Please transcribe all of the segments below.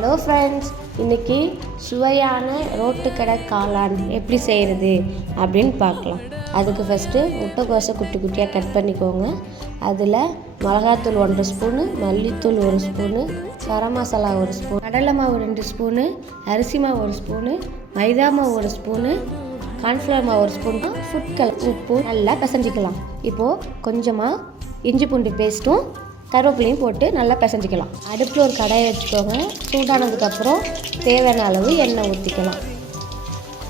Hello friends, இன்றைக்கி சுவையான ரோட்டுக்கடை காளான் எப்படி செய்கிறது அப்படின்னு பார்க்கலாம். அதுக்கு ஃபஸ்ட்டு முட்டைக்கோஸை குட்டி குட்டியாக கட் பண்ணிக்கோங்க. அதில் மிளகாத்தூள் 1 ஸ்பூனு, மல்லித்தூள் 1 ஸ்பூனு, கரம் மசாலா 1 ஸ்பூன், கடலை மாவு 2 ஸ்பூனு, அரிசி மாவு 1 ஸ்பூனு, மைதா மாவு 1 ஸ்பூனு, கார்ன்ஃப்ளவர் மாவு 1 ஸ்பூன், ஃபுட் கலர், உப்பு நல்லா பிசைஞ்சிக்கலாம். இப்போது கொஞ்சமாக இஞ்சி பூண்டு பேஸ்ட்டும் கருவேப்பிலையும் போட்டு நல்லா பிசைஞ்சிக்கலாம். அடுப்பில் ஒரு கடாயை வச்சுக்கோங்க. சூடானதுக்கப்புறம் தேவையான அளவு எண்ணெய் ஊற்றிக்கலாம்.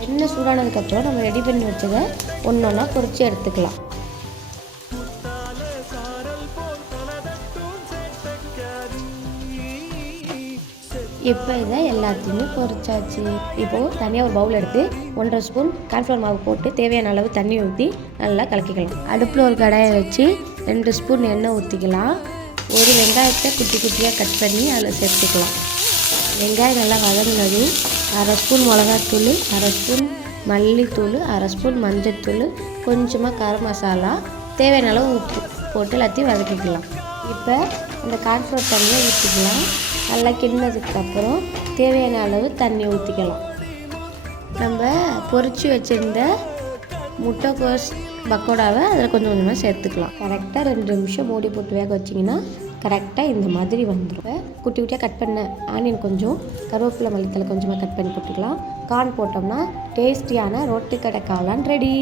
எண்ணெய் சூடானதுக்கப்புறம் நம்ம ரெடி பண்ணி வச்சதை ஒன்று ஒன்றா பொரித்து எடுத்துக்கலாம். இப்போ இதை எல்லாத்தையுமே பொரிச்சாச்சு. இப்போது தனியாக ஒரு பவுல் எடுத்து 1.5 ஸ்பூன் கார்ன்ஃப்ளவர் மாவு போட்டு தேவையான அளவு தண்ணி ஊற்றி நல்லா கலக்கிக்கலாம். அடுப்பில் ஒரு கடாயை வச்சு 2 ஸ்பூன் எண்ணெய் ஊற்றிக்கலாம். ஒரு வெங்காயத்தை குட்டி குட்டியாக கட் பண்ணி அதில் சேர்த்துக்கலாம். வெங்காயம் நல்லா வதங்கினதும் 1/2 ஸ்பூன் மிளகாத்தூள், 1/2 ஸ்பூன் மல்லித்தூள், 1/2 ஸ்பூன் மஞ்சத்தூள், கொஞ்சமாக கரம் மசாலா, தேவையான அளவு உப்பு போட்டு எல்லாத்தையும் வதக்கிக்கலாம். இப்போ இந்த கார்ன்ஃப்ளவர் தண்ணியை ஊற்றிக்கலாம். நல்லா கிண்ணதுக்கப்புறம் தேவையான அளவு தண்ணி ஊற்றிக்கலாம். நம்ம பொரித்து வச்சுருந்த முட்டைக்கோஸ் பக்கோடாவை அதில் கொஞ்சம் கொஞ்சமாக சேர்த்துக்கலாம். கரெக்டாக 2 நிமிஷம் மூடி போட்டு வேக வச்சிங்கன்னா கரெக்டாக இந்த மாதிரி வந்துடும். குட்டி குட்டியாக கட் பண்ண ஆனியன் கொஞ்சம், கருவேப்பிலை, மல்லித்தலை கொஞ்சமாக கட் பண்ணி போட்டுக்கலாம். கார்ன் போட்டோம்னா டேஸ்டியான ரோட்டுக்கடை காளான் ரெடி.